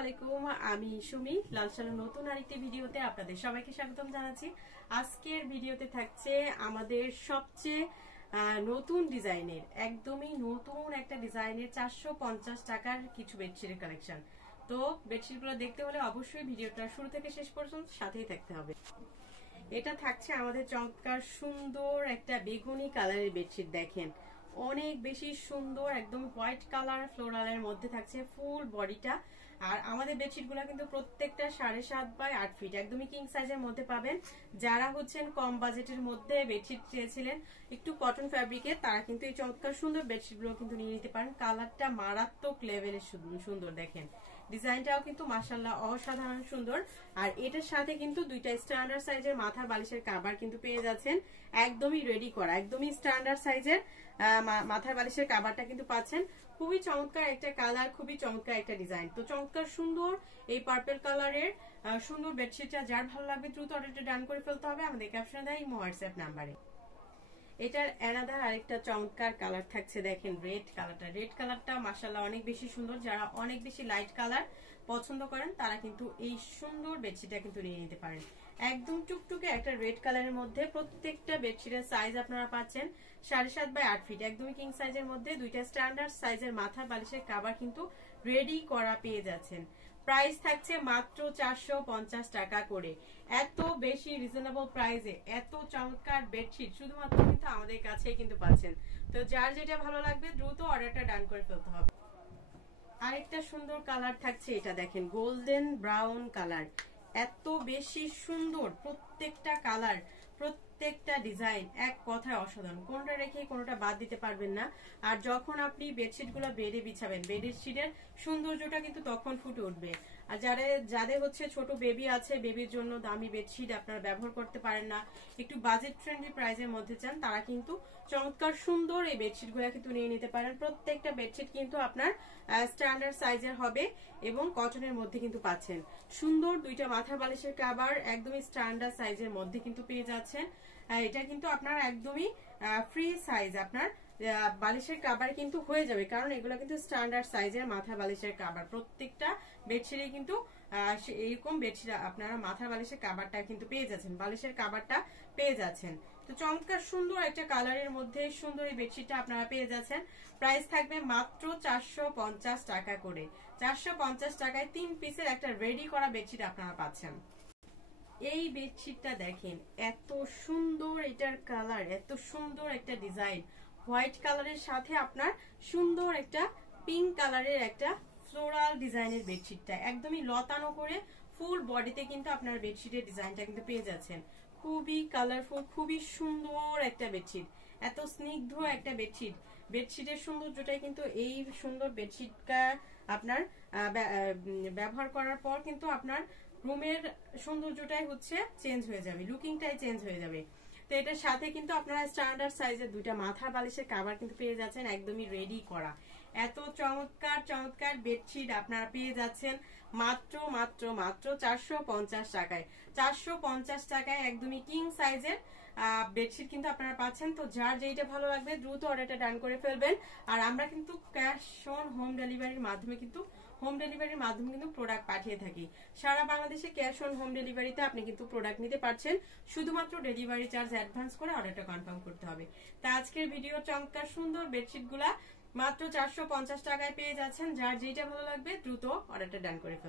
আলাইকুম, আমি সুমি। লাল সালুর নতুন আরেকটি ভিডিওতে আপনাদের সবাইকে স্বাগতম জানাচ্ছি। আজকের ভিডিওতে থাকছে আমাদের সবচেয়ে নতুন ডিজাইনের, একদমই নতুন একটা ডিজাইনের 450 টাকার কিছু বেডশিটের কালেকশন। তো বেডশিটগুলো দেখতে হলে অবশ্যই ভিডিওটা শুরু থেকে শেষ পর্যন্ত সাথেই থাকতে হবে। এটা থাকছে আমাদের চমৎকার সুন্দর একটা বেগুনি কালারের বেডশিট। দেখেন অনেক বেশি সুন্দর, একদম হোয়াইট কালার ফ্লোরালের মধ্যে থাকছে ফুল বডিটা। আর আমাদের বেডশিটগুলো কিন্তু প্রত্যেকটা 7.5 বাই 8 ফিট, একদমই কিং সাইজের মধ্যে পাবেন। যারা হচ্ছেন কম বাজেটের মধ্যে বেডশিট চেয়েছিলেন একটু কটন ফ্যাব্রিকের, তারা কিন্তু এই চমৎকার সুন্দর বেডশিটগুলো কিন্তু নিয়ে নিতে পারেন। কালারটা মারাত্মক লেভেলের সুন্দর, দেখেন ডিজাইনটাও কিন্তু মাশাআল্লাহ অসাধারণ সুন্দর। আর এটার সাথে কিন্তু দুইটা স্ট্যান্ডার্ড সাইজের মাথার বালিশের কভার কিন্তু পেয়ে যাচ্ছেন, একদমই রেডি করা, একদমই স্ট্যান্ডার্ড সাইজের মাথার বালিশের কভারটা কিন্তু পাচ্ছেন। খুবই চমৎকার একটা কালার, খুবই চমৎকার একটা ডিজাইন। তো চমৎকার সুন্দর এই পার্পল কালারের সুন্দর বেডশিটটা যার ভালো লাগবে দ্রুত অর্ডারটা ডান করে ফেলতে হবে আমাদের ক্যাপশনে দেয় হোয়াটসঅ্যাপ নাম্বারে। এটার অ্যানাদার আরেকটা চমৎকার কালার থাকছে, দেখেন রেড কালারটা। রেড কালারটা মাশাআল্লাহ অনেক বেশি সুন্দর। যারা অনেক বেশি লাইট কালার পছন্দ করেন তারা কিন্তু এই সুন্দর বেডশিটটা কিন্তু নিয়ে নিতে পারেন। একদম টুকটুকে একটা রেড কালারের মধ্যে প্রত্যেকটা বেডশিটের সাইজ আপনারা পাচ্ছেন 7.5 বাই 8 ফিট, একদমই কিং সাইজের মধ্যে। দুইটা স্ট্যান্ডার্ড সাইজের মাথার বালিশের কভার কিন্তু রেডি করা পেয়ে যাচ্ছেন। প্রাইস থাকছে মাত্র 450 টাকা করে। এত বেশি রিজনেবল প্রাইসে এত চমৎকার বেডশিট শুধুমাত্র কিন্তু আমাদের কাছে কিন্তু পাচ্ছেন। তো যার যেটা ভালো লাগবে দ্রুত অর্ডারটা ডান করে ফেলতে হবে। আরেকটা সুন্দর কালার থাকছে, এটা দেখেন গোল্ডেন ব্রাউন কালার। এত বেশি সুন্দর প্রত্যেকটা কালার, প্রত্যেকটা ডিজাইন এক কথায় অসাধারণ। কোনটা রেখে কোনটা বাদ দিতে পারবেন না। আর যখন আপনি বেডশিট গুলো বেডে বিছাবেন, বেডশিটের সৌন্দর্যটা কিন্তু তখন ফুটে উঠবে। আর যাদের হচ্ছে ছোট বেবি আছে, বেবির জন্য দামি বেডশিট আপনারা ব্যবহার করতে পারেন না, একটু বাজেট ফ্রেন্ডলি প্রাইসের মধ্যে চান, তারা কিন্তু চমৎকার সুন্দর এই বেডশিট গুলা কিন্তু নিয়ে নিতে পারেন। প্রত্যেকটা বেডশিট কিন্তু আপনার স্ট্যান্ডার্ড সাইজের হবে এবং কটনের মধ্যে কিন্তু পাচ্ছেন। সুন্দর দুইটা মাথার বালিশের কভার একদমই স্ট্যান্ডার্ড সাইজের মধ্যে কিন্তু পেয়ে যাচ্ছেন। এটা কিন্তু আপনার একদমই ফ্রি সাইজ, আপনার বালিশের কভার কিন্তু হয়ে যাবে, কারণ এগুলো কিন্তু স্ট্যান্ডার্ড সাইজের মাথার বালিশের কভার। প্রত্যেকটা বেডশিটে কিন্তু এইরকম বেডশিট আপনারা মাথার বালিশের কভারটা কিন্তু পেয়ে যাচ্ছেন, বালিশের কভারটা পেয়ে যাচ্ছেন। তো চমৎকার সুন্দর একটা কালারের মধ্যে সুন্দর এই বেডশিটটা আপনারা পেয়ে যাচ্ছেন। প্রাইস থাকবে মাত্র 450 টাকা করে। 450 টাকায় 3 পিসের একটা রেডি করা বেডশিট আপনারা পাচ্ছেন। এই বেডশিটটা দেখেন এত সুন্দর, এটার কালার এত সুন্দর একটা ডিজাইন, হোয়াইট কালারের সাথে আপনার সুন্দর একটা পিঙ্ক কালারের একটা ফ্লোরাল ডিজাইনের বেডশিটটা একদমই লতানো করে ফুল বডিতে কিন্তু আপনার বেডশিটের ডিজাইনটা কিন্তু পেয়ে যাচ্ছেন। খুবই কালারফুল, খুবই সুন্দর একটা বেডশিট, এত স্নিগ্ধ একটা বেডশিট। বেডশিটের সৌন্দর্যটাই কিন্তু এই সুন্দর বেডশিটটা আপনার ব্যবহার করার পর কিন্তু আপনার রুমের সৌন্দর্যটাই হচ্ছে চেঞ্জ হয়ে যাবে, লুকিংটাই চেঞ্জ হয়ে যাবে। তো এটার সাথে কিন্তু আপনারা স্ট্যান্ডার্ড সাইজের দুইটা মাথার বালিশের কভার কিন্তু পেয়ে যাচ্ছেন, একদমই রেডি করা। এত চমৎকার চমৎকার বেডশিট আপনারা পেয়ে যাচ্ছেন মাত্র মাত্র মাত্র 450 টাকায়। 450 টাকায় একদমই কিং সাইজের বেডশিট কিন্তু আপনারা পাচ্ছেন। তো যার যেইটা ভালো লাগবে দ্রুত অর্ডারটা ডান করে ফেলবেন। আর আমরা কিন্তু ক্যাশ অন হোম ডেলিভারির মাধ্যমে কিন্তু প্রোডাক্ট পাঠিয়ে থাকি। সারা বাংলাদেশে ক্যাশ অন হোম ডেলিভারিতে আপনি কিন্তু প্রোডাক্ট নিতে পারছেন, শুধুমাত্র ডেলিভারি চার্জ অ্যাডভান্স করে অর্ডারটা কনফার্ম করতে হবে। তা আজকের ভিডিও চমৎকার সুন্দর বেডশিট গুলা মাত্র 450 টাকায় পেয়ে যাচ্ছেন। যার যেটা ভালো লাগবে দ্রুত অর্ডারটা ডান করে ফেলবেন।